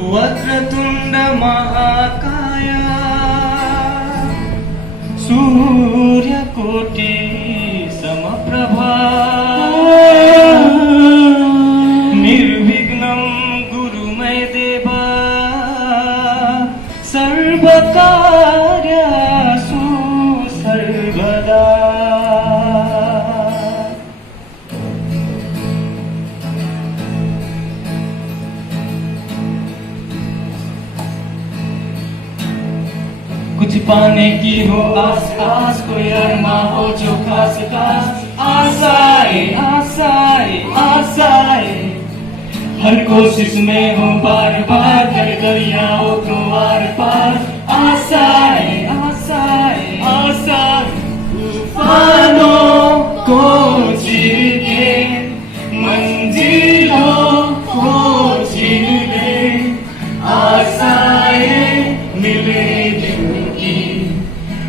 वक्रतुंड महाकाया सूर्यकोटि समप्रभा निर्विघ्नं गुरुमय देवा सर्वकार्येषु सर्वदा. कुछ पाने की हो आस आस, कोई अरमा हो जो खास खास. आशाएं आशाएं आशाएं हर कोशिश में हो बार बार, कर दरियाओं को आर पार. आशाएं आशाएं आशाएं तूफानों को चीर के मंजिलों को चीर ले. आशाएं मिले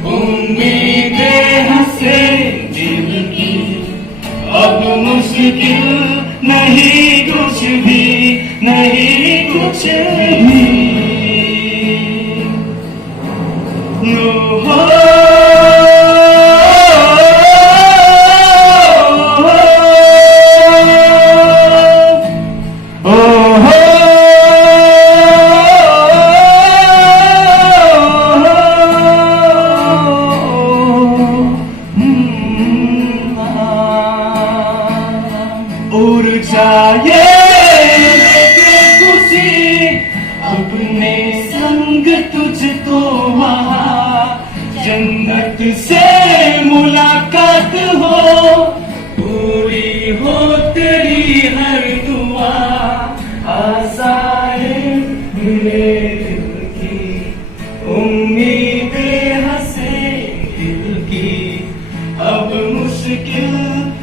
उम्मीदें हंसे दिल की, अब मुश्किल नहीं कुछ भी, नहीं कुछ भी. हो उड़ जाए खुशी अपने संग तुझको वहाँ, जन्नत से मुलाकात हो, पूरी हो तेरी हर दुआ. आशाएं मिले दिल की, उम्मीदें हंसे दिल की, अब मुश्किल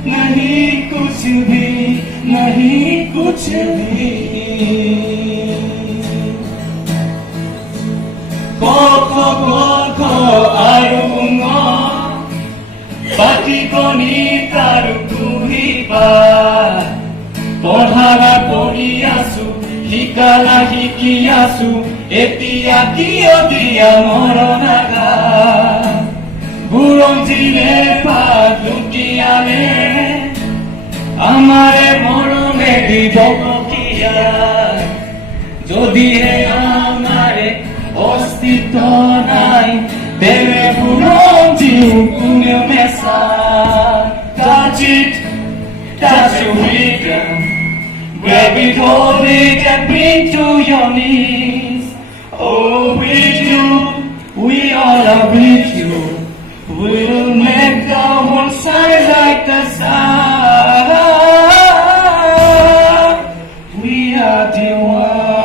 नहीं कुछ भी, नहीं कुछ भी. Koko arungo Patikoni taru kuhiba. Pondhara podiasu hikala hikiasu, etia kio dia moronaga. বুরঞ্জিলে পাতুকিয়ালে আমারে মরমে দিব কিয়া. যদি হে আমারে অস্তিত্ব নাই, দেবে বুরঞ্জি কোনে মেসা. Touch it, touch your freedom, grab it, hold it and bring to your knees. Oh, with you, we all are with you. We'll make the whole side like the sun. We are the one.